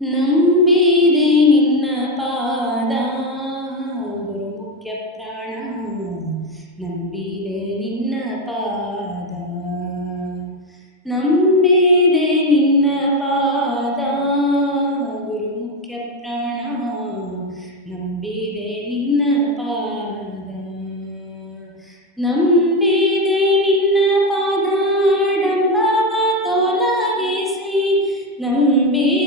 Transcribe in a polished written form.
ನಂಬಿದೆ ನಿನ್ನ ಪಾದ ಗುರು ಮುಖ್ಯ ಪ್ರಾಣ ನಂಬಿದೆ ನಿನ್ನ ಪಾದ ನಂಬಿದೆ ನಿನ್ನ ಪಾದ ಗುರು ಮುಖ್ಯ ಪ್ರಾಣ ನಂಬಿದೆ ನಿನ್ನ ಪಾದ ನಂಬಿದೆ ನಿನ್ನ ಪಾದ ಡಂಬವ ತೊಲಗಿಸಿ ನಂಬಿ